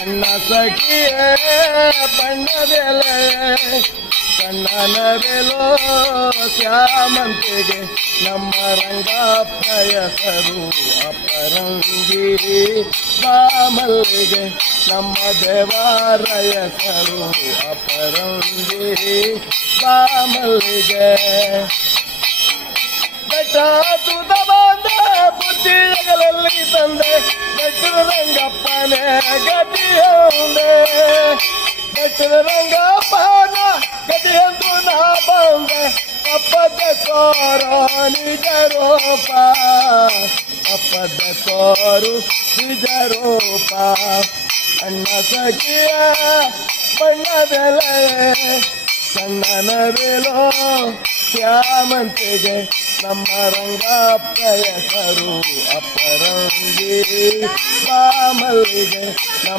ಅಣ್ಣ ಸಖಿಯೇ ಬಣ್ಣದೆಲೆ ಕಣ್ಣನ ಬೆಲೋ ಶ್ಯಾಮಂತಿಗೆ ನಮ್ಮ ರಂಗಪ್ಪ ಹೆಸರು ಅಪರಂಗಿ ಬಾಮಲ್ಲಿಗೆ ನಮ್ಮ ದೇವರ ಹೆಸರು ಅಪರಂಗಿ ಬಾಮಲ್ಲಿಗೆ ಬೆಟ್ಟ ತುದ ಬಂದ ಬುದ್ಧಿಗಳಲ್ಲಿ ತಂದೆ ಬೆಟ್ಟದ ರಂಗಪ್ಪನೇ ಗತಿಯೊಂದೆ ಬೆಟ್ಟದ ರಂಗಪ್ಪನ ಗತಿಯೊಂದು ನಾ ಬಂದೆ ಅಪ್ಪದ ತೋರೋ ನಿಜ ರೂಪ ಅಪ್ಪದ ತೋರು ನಿಜ ರೂಪ ಅಣ್ಣ ಸಖಿಯ ಬಣ್ಣದೆಲೆ ಕಣ್ಣನ ಬೆಲೋ ಶ್ಯಾಮಂತಿಗೆ ನಮ್ಮ ರಂಗಪ್ಪ ಹೆಸರು ಅಪರಂಗಿ ಬಾಮಲ್ಲಿಗೆ